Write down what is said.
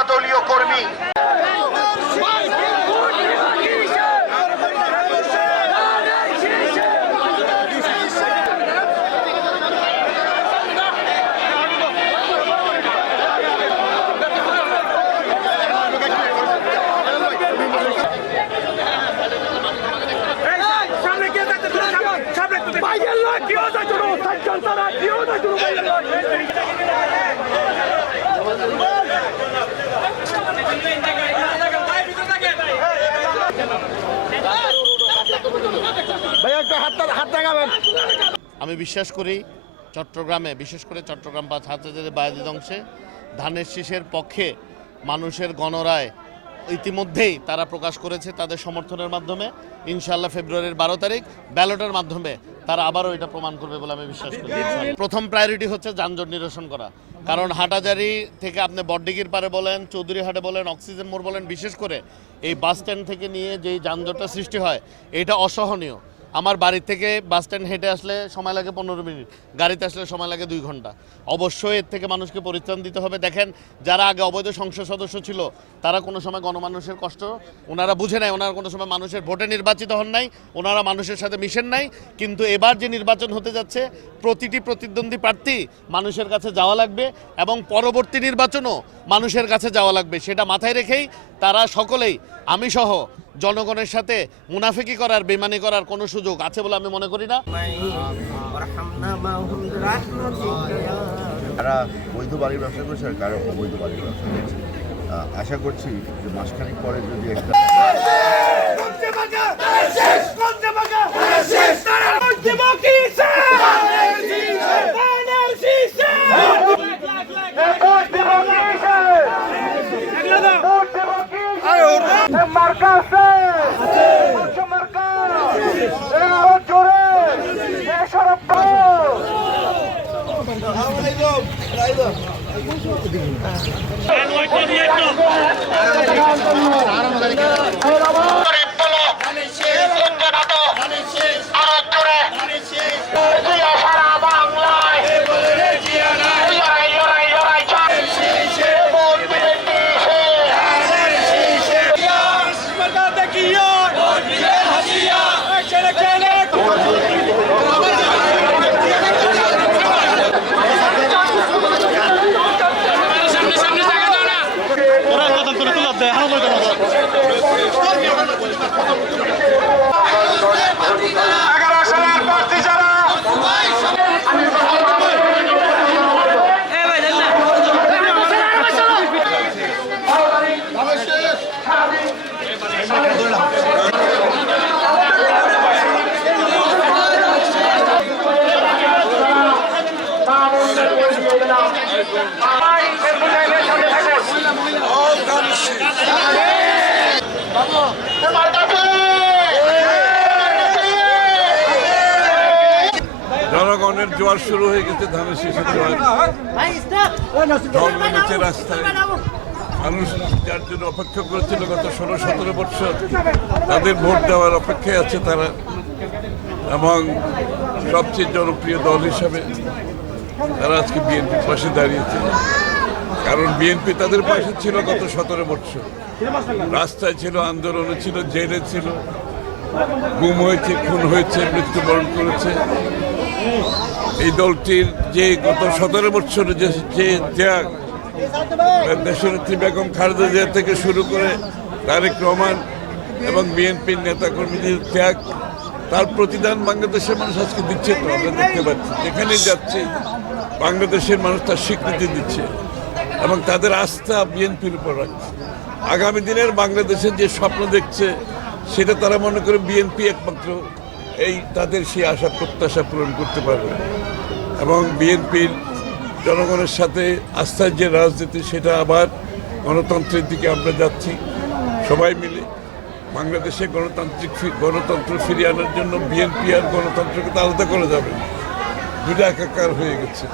আমরা দলীয় কর্মী। আমি বিশ্বাস করি চট্টগ্রামে, বিশেষ করে চট্টগ্রাম ৫ হাজারের বায়াজিদ অংশে ধানের শীষের পক্ষে মানুষের গণরায় ইতিমধ্যেই তারা প্রকাশ করেছে তাদের সমর্থনের মাধ্যমে। ইনশাআল্লাহ ফেব্রুয়ারির ১২ তারিখ ব্যালটের মাধ্যমে তারা আবারও এটা প্রমাণ করবে বলে আমি বিশ্বাস করি। প্রথম প্রায়োরিটি হচ্ছে যানজট নিরসন করা, কারণ হাটাজারি থেকে আপনি বড়দিঘির পারে বলেন, চৌধুরীহাটে বলেন, অক্সিজেন মোড় বলেন, বিশেষ করে এই বাস স্ট্যান্ড থেকে নিয়ে যেই যানজটটা সৃষ্টি হয় এটা অসহনীয়। আমার বাড়ি থেকে বাস স্ট্যান্ড হেঁটে আসলে সময় লাগে ১৫ মিনিট, গাড়িতে আসলে সময় লাগে ২ ঘন্টা। অবশ্যই এর থেকে মানুষকে পরিত্রাণ দিতে হবে। দেখেন, যারা আগে অবৈধ সংসদ সদস্য ছিল তারা কোনো সময় গণমানুষের কষ্ট ওনারা বুঝে নাই, ওনারা কোনো সময় মানুষের ভোটে নির্বাচিত হন নাই, ওনারা মানুষের সাথে মিশেন নাই। কিন্তু এবার যে নির্বাচন হতে যাচ্ছে, প্রতিটি প্রতিদ্বন্দ্বী প্রার্থী মানুষের কাছে যাওয়া লাগবে এবং পরবর্তী নির্বাচনও মানুষের কাছে যাওয়া লাগবে। সেটা মাথায় রেখেই তারা সকলেই, আমি সহ, জনগণের সাথে মুনাফিকি করার, বেইমানি করার কোনো সুযোগ আছে বলে আমি মনে করি না। তারা বৈধ বাড়ির ব্যবসা করছে আর কারো অবৈধ বাড়ির ব্যবসা করছে। আশা করছি যে মাসখানেক পরে যদি একটা জনগণের জোয়ার শুরু হয়ে গেছে, ধানের শীষের জোয়ার। ঢল নেমেছে রাস্তায়। মানুষ যার জন্য অপেক্ষা করেছিল গত ১৬-১৭ বছর, তাদের ভোট দেওয়ার অপেক্ষায় আছে তারা। এবং সবচেয়ে জনপ্রিয় দল হিসাবে তারা আজকে বিএনপির পাশে দাঁড়িয়েছে, কারণ বিএনপি তাদের পাশে ছিল গত ১৭ বছর। রাস্তায় ছিল, আন্দোলনে ছিল, জেলে ছিল, গুম হয়েছে, খুন হয়েছে, মৃত্যুবরণ করেছে। এই দলটির যে গত ১৭ বছরে যে ত্যাগ, দেশনেত্রী বেগম খালেদা জিয়া থেকে শুরু করে তারেক রহমান এবং বিএনপির নেতাকর্মীদের ত্যাগ, তার প্রতিদান বাংলাদেশের মানুষ আজকে দিচ্ছে। তো আমরা দেখতে পাচ্ছি, যেখানে যাচ্ছে বাংলাদেশের মানুষ তার স্বীকৃতি দিচ্ছে এবং তাদের আস্থা বিএনপির উপর রাখছে। আগামী দিনের বাংলাদেশের যে স্বপ্ন দেখছে, সেটা তারা মনে করে বিএনপি একমাত্র তাদের সেই আশা প্রত্যাশা পূরণ করতে পারবে। এবং বিএনপির জনগণের সাথে আস্থার যে রাজনীতি, সেটা আবার গণতন্ত্রের দিকে আমরা যাচ্ছি সবাই মিলে। বাংলাদেশে গণতন্ত্র ফিরিয়ে আনার জন্য বিএনপি আর গণতন্ত্রকে তো আলাদা করা যাবে, দুটো একাকার হয়ে গেছে।